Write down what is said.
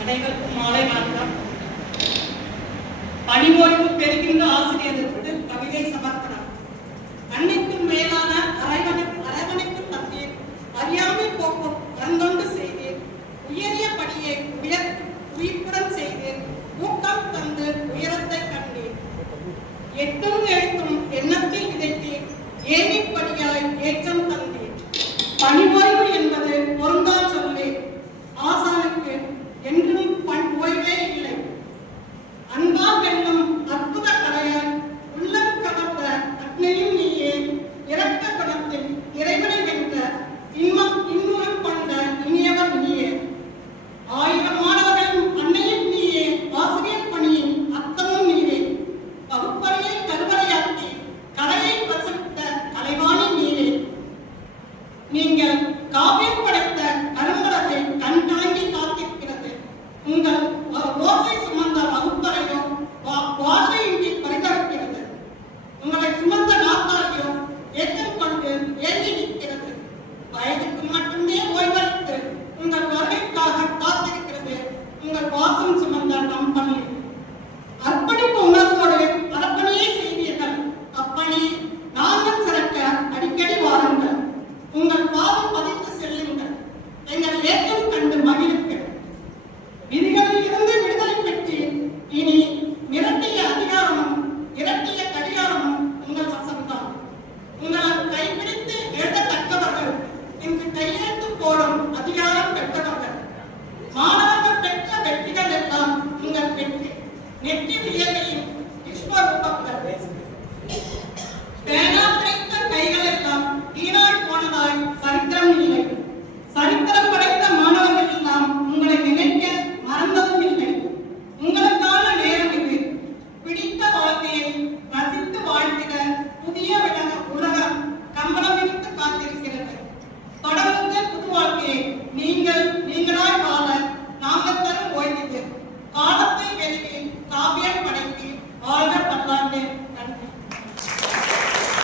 அனைவருக்கும் மாலை வணக்கம். பணிமொழிவு பெறுகின்ற ஆசிரியர்களுக்கு கவிதை சமர்ப்பணம். அன்னைக்கும் மேலான அரவணை அரவணைப்பு தந்தீர் அறியாமை போக்கும் கண்கொண்டு செய்தேன். உயரிய படியை உயர் உயிர்ப்புடன் செய்தேன். ஊக்கம் தந்து உயரத்தை பணிமொழிவு நீங்கள் காவியம் படைத்த கருங்கலத்தை கண்தாங்கி காத்திருக்கிறது. உங்கள் சரித்திரம் நிலைக்கும் சரித்திர